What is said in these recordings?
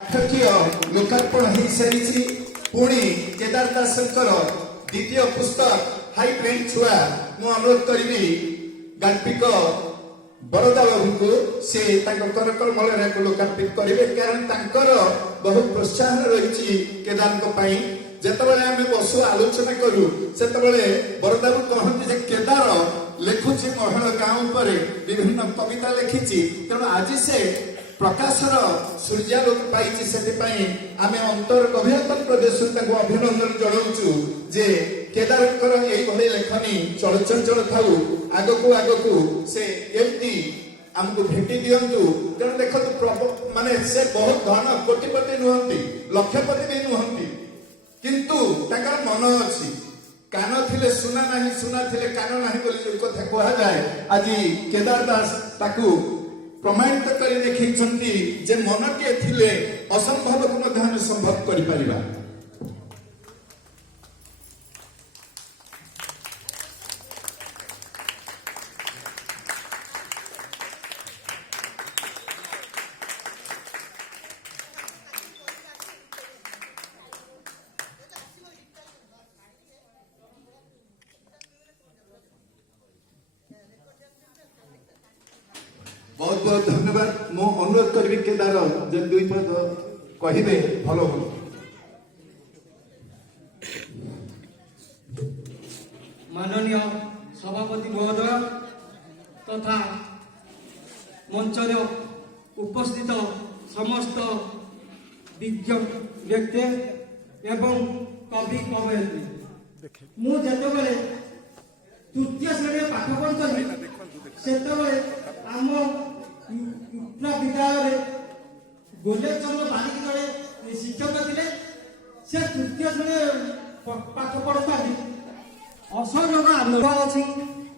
पाठकीय लोकार्पण हो सारी पुणी केदार दासंकर द्वितीय पुस्तक हाई प्रेम छुआ मु अनुरोध करी गाल्पिक बरदा बाबू को से करकलमल लोकार्पित करेंगे कारण बहुत प्रोत्साहन रही केदार जितेबाला आम बसु आलोचना करूँ से बरदा बाबू कहते केदार लिखुची महल गाँव पर विभिन्न कविता लिखी तेणु आज से प्रकाशर सूर्यालोक पाई से आम अंतर गभीरतम प्रदेश अभिनंदन जनाऊँ जे केदार ये लेखनी चलचंचल थाऊ आगकू आगकू से एमती आमको भेटी दिंतु तेणु देखो माने से बहुत धन कोटिपति नुहति लक्षपति भी नुहति किंतु मन अच्छी कान थिले सुना नहीं सुना थिले कान नहीं बोली जो कथा कहा जाए आज केदार दास ताकू प्रमाणित कर देखी जे मन के थिले असंभव को संभव कर परिबा। बहुत बहुत धन्यवाद। मो अनुरोध करी केदार जे दुई पद कहिबे भलो हो। माननीय सभापति महोदय तथा मंचर उपस्थित समस्त विज्ञ व्यक्ति एवं कवि कवयित्री मु जेतेबेले तृतीय श्रेणी पाठ पढ़ुली सेतेबेले आम विद्यालय गोलेख चंद्र बारिक जड़े शिक्षक थे से तृतीय श्रेणी पाठ पढ़ुता असहयोग आंदोलन अच्छी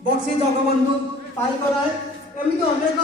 बक्सी जगबंधु पाइक राय एमती अनेक